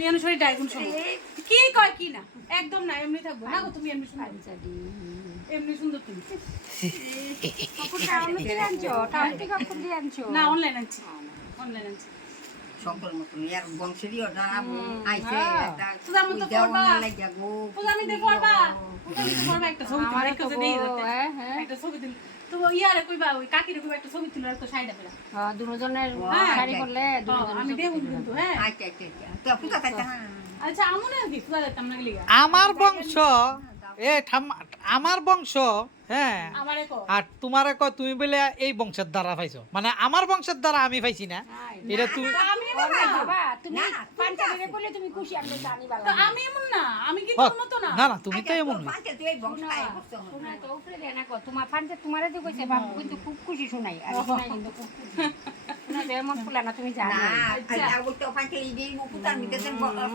লিয়ানো শরীর ডাইগুন কি কয় কি না একদম না এমনি থাকবো না গো তুমি এমনি সুন্দর এমনি সুন্দর তুমি না অনলাইন আনছি অনলাইন আনছি সকল মতন এর বংশেরই জানাবো আইছে একটা পূজার মতো করবা লাগিয়া গো পূজা নিতে করবা পূজা নিতে করবা একটা ছবি তুলে রেখে দেই একটা ছবি তুলে তো ইয়ারে কইবা ওই কাকিরে কইবা একটা ছবি তুলে তো সাইডে পেলা হ্যাঁ দুজনের শাড়ি পরলে আমি দেব কিন্তু হ্যাঁ আইতে আইতে তো পূজা খাইতা আচ্ছা আমনে কি পূজা দিতাম না গলিগা আমার বংশ আমার বংশ হ্যাঁ আমারে কো আর তোমারে কয় তুমি বলে এই বংশের দ্বারা পাইছো মানে আমার বংশের দ্বারা আমি পাইছি না এটা তুমি আমি বাবা তুমি পাঞ্জাবিরে কইলে তুমি খুশি আমি জানি বালা তো আমি এমন না আমি কি তোর মত না না না তুমি তো এমন না পাঁচে তুই এই বংশ আই বংশ শোনা তো উপরে দেয় না কো তোমার পাঞ্জা তোমারে যে কইছে বাবু কিন্তু খুব খুশি শোনাই আর শোনাই কিন্তু খুব খুশি শোনা এমন ফুলা না তুমি জানো না আর ওটা পাঁচে এই যে পূজার মিতে